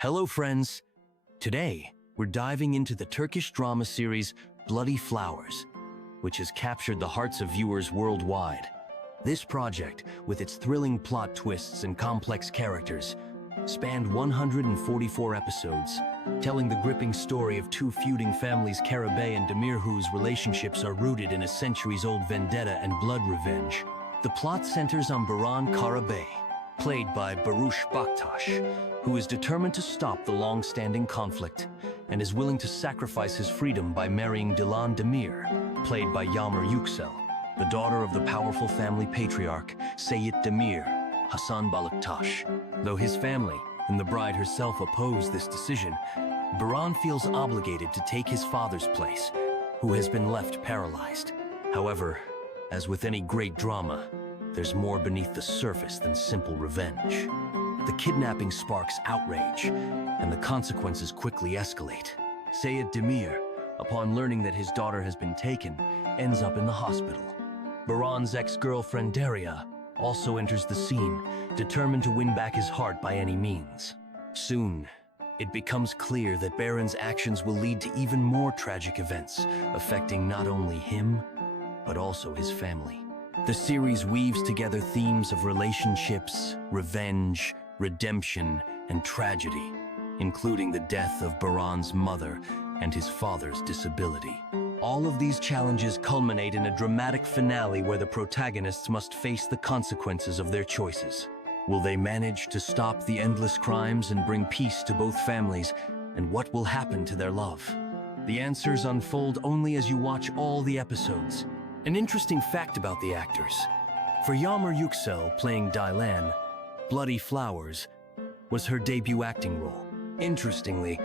Hello friends! Today, we're diving into the Turkish drama series Bloody Flowers, which has captured the hearts of viewers worldwide. This project, with its thrilling plot twists and complex characters, spanned 144 episodes, telling the gripping story of two feuding families, Karabey and Demir, whose relationships are rooted in a centuries-old vendetta and blood revenge. The plot centers on Baran Karabey, played by Barıs Baktas, who is determined to stop the long-standing conflict and is willing to sacrifice his freedom by marrying Dilan Demir, played by Yagmur Yuksel, the daughter of the powerful family patriarch Seyit Demir, Hasan Baktas. Though his family and the bride herself oppose this decision, Baran feels obligated to take his father's place, who has been left paralyzed. However, as with any great drama, there's more beneath the surface than simple revenge. The kidnapping sparks outrage, and the consequences quickly escalate. Seyit Demir, upon learning that his daughter has been taken, ends up in the hospital. Baran's ex-girlfriend Daria also enters the scene, determined to win back his heart by any means. Soon, it becomes clear that Baran's actions will lead to even more tragic events, affecting not only him, but also his family. The series weaves together themes of relationships, revenge, redemption, and tragedy, including the death of Baran's mother and his father's disability. All of these challenges culminate in a dramatic finale where the protagonists must face the consequences of their choices. Will they manage to stop the endless crimes and bring peace to both families, and what will happen to their love? The answers unfold only as you watch all the episodes. An interesting fact about the actors: for Yagmur Yuksel playing Dilan, Bloody Flowers was her debut acting role. Interestingly,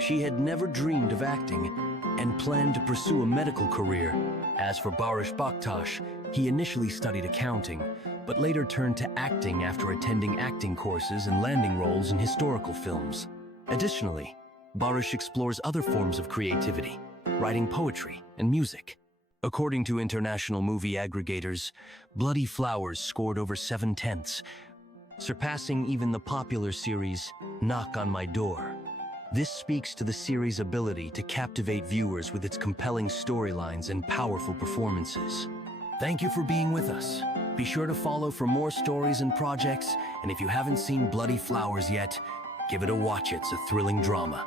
she had never dreamed of acting and planned to pursue a medical career. As for Barıs Baktas, he initially studied accounting, but later turned to acting after attending acting courses and landing roles in historical films. Additionally, Barıs explores other forms of creativity, writing poetry and music. According to international movie aggregators, Bloody Flowers scored over 7/10, surpassing even the popular series Knock on My Door. This speaks to the series' ability to captivate viewers with its compelling storylines and powerful performances. Thank you for being with us. Be sure to follow for more stories and projects, and if you haven't seen Bloody Flowers yet, give it a watch. It's a thrilling drama.